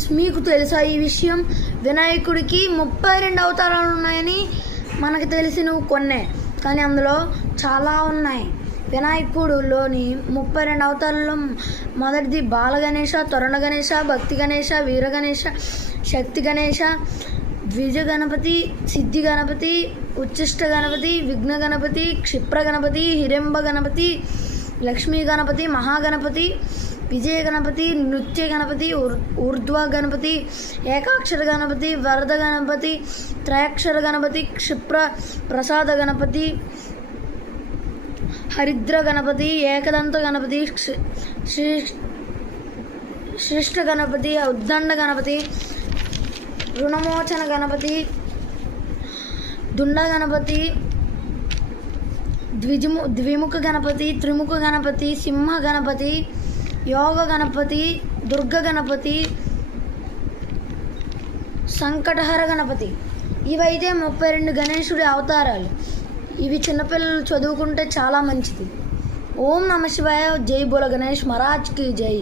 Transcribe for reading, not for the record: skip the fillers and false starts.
Friends, మీకు తెలుసా ఈ విషయం? వినాయకుడికి 32 అవతారాలు ఉన్నాయని మనకు తెలిసినవి కొన్నే, కానీ అందులో చాలా ఉన్నాయి. వినాయకుడులోని 32 అవతారాల్లో మొదటిది బాల గణేష, తరుణ గణేష, భక్తి గణేష, వీర గణేష, శక్తి గణేష, ద్విజ గణపతి, సిద్ధి గణపతి, ఉచ్చిష్ట గణపతి, విఘ్న గణపతి, క్షిప్ర గణపతి, హిరింబ గణపతి, లక్ష్మీ గణపతి, మహాగణపతి, విజయ గణపతి, నృత్య గణపతి, ఊర్ధ్వ గణపతి, ఏకాక్షర గణపతి, వరద గణపతి, త్రయాక్షర గణపతి, క్షిప్ర ప్రసాద గణపతి, హరిద్ర గణపతి, ఏకదంత గణపతి, శ్రేష్ఠ గణపతి, ఉద్దండ గణపతి, రుణమోచన గణపతి, దుండ గణపతి, ద్విముఖ గణపతి, త్రిముఖ గణపతి, సింహ గణపతి, యోగ గణపతి, దుర్గ గణపతి, సంకటహర గణపతి. ఇవైతే 32 గణేశుడి అవతారాలు. ఇవి చిన్నపిల్లలు చదువుకుంటే చాలా మంచిది. ఓం నమ శివాయ. జై బోల గణేష్ మహారాజ్కి జై.